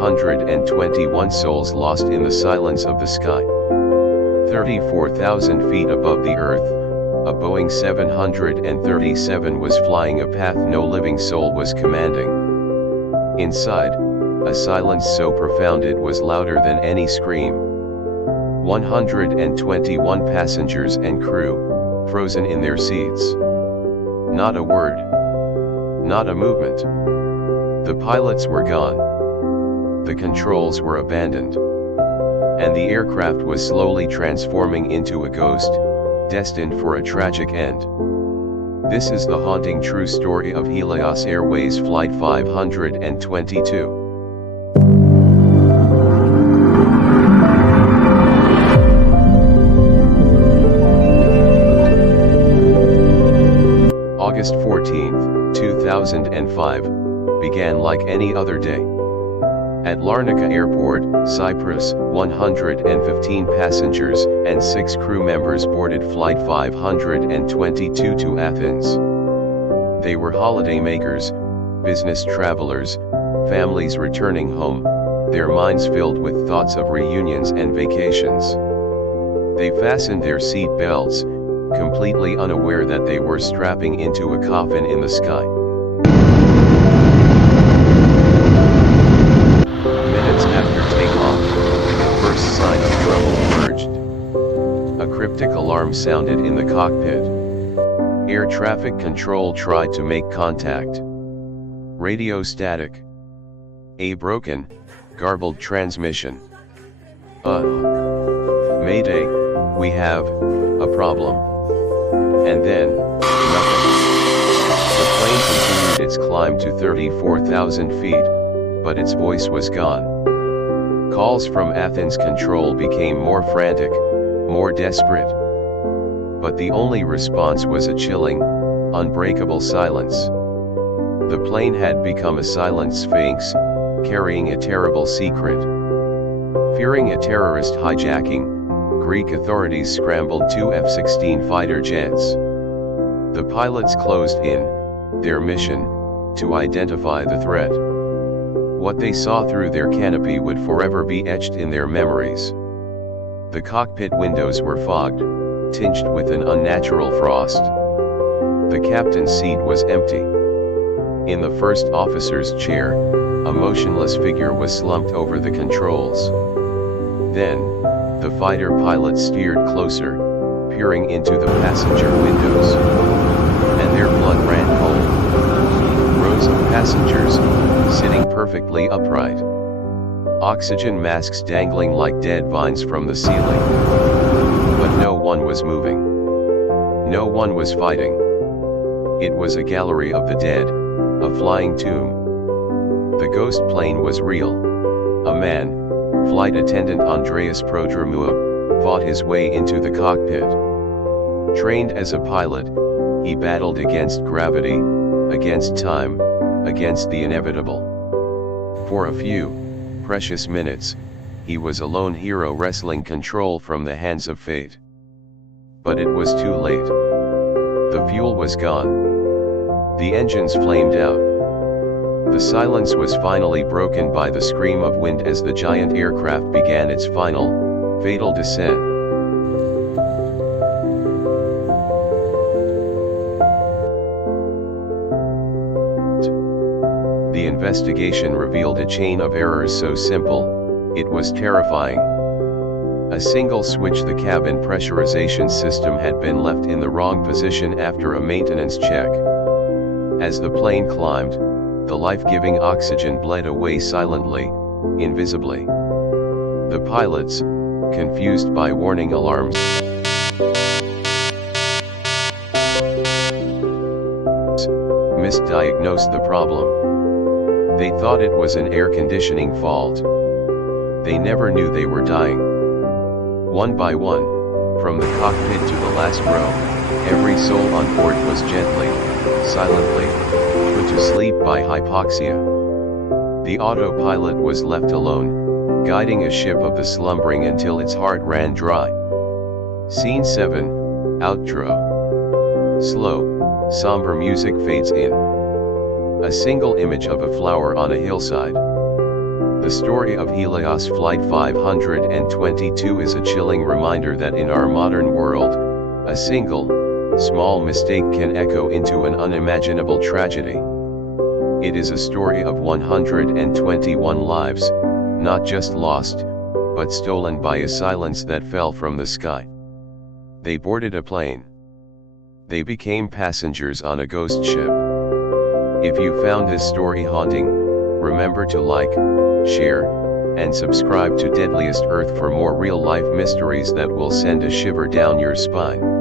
121 souls lost in the silence of the sky. 34,000 feet above the earth, a Boeing 737 was flying a path no living soul was commanding. Inside, a silence so profound it was louder than any scream. 121 passengers and crew, frozen in their seats. Not a word. Not a movement. The pilots were gone. The controls were abandoned. And the aircraft was slowly transforming into a ghost, destined for a tragic end. This is the haunting true story of Helios Airways Flight 522. August 14, 2005, began like any other day. At Larnaca Airport, Cyprus, 115 passengers and 6 crew members boarded Flight 522 to Athens. They were holidaymakers, business travelers, families returning home, their minds filled with thoughts of reunions and vacations. They fastened their seat belts, completely unaware that they were strapping into a coffin in the sky. Minutes after takeoff, the first sign of trouble emerged. A cryptic alarm sounded in the cockpit. Air traffic control tried to make contact. Radio static. A broken, garbled transmission. Mayday, we have a problem. And then, nothing. The plane continued its climb to 34,000 feet, but its voice was gone. Calls from Athens control became more frantic, more desperate. But the only response was a chilling, unbreakable silence. The plane had become a silent sphinx, carrying a terrible secret. Fearing a terrorist hijacking, Greek authorities scrambled 2 F-16 fighter jets. The pilots closed in, their mission, to identify the threat. What they saw through their canopy would forever be etched in their memories. The cockpit windows were fogged, tinged with an unnatural frost. The captain's seat was empty. In the first officer's chair, a motionless figure was slumped over the controls. Then, the fighter pilot steered closer, peering into the passenger windows. And their blood ran cold. Rows of passengers, sitting perfectly upright. Oxygen masks dangling like dead vines from the ceiling. But no one was moving. No one was fighting. It was a gallery of the dead, a flying tomb. The ghost plane was real. A man, Flight attendant Andreas Prodromou, fought his way into the cockpit. Trained as a pilot, he battled against gravity, against time, against the inevitable. For a few precious minutes, he was a lone hero wresting control from the hands of fate. But it was too late. The fuel was gone. The engines flamed out. The silence was finally broken by the scream of wind as the giant aircraft began its final, fatal descent. The investigation revealed a chain of errors so simple, it was terrifying. A single switch: the cabin pressurization system had been left in the wrong position after a maintenance check. As the plane climbed, the life-giving oxygen bled away silently, invisibly. The pilots, confused by warning alarms, misdiagnosed the problem. They thought it was an air conditioning fault. They never knew they were dying. One by one, from the cockpit to the last row, every soul on board was gently, silently, put to sleep by hypoxia. The autopilot was left alone, guiding a ship of the slumbering until its heart ran dry. Scene 7, Outro. Slow, somber music fades in. A single image of a flower on a hillside. The story of Helios Flight 522 is a chilling reminder that in our modern world, a single, small mistake can echo into an unimaginable tragedy. It is a story of 121 lives, not just lost, but stolen by a silence that fell from the sky. They boarded a plane. They became passengers on a ghost ship. If you found this story haunting, remember to like, share, and subscribe to Deadliest Earth for more real-life mysteries that will send a shiver down your spine.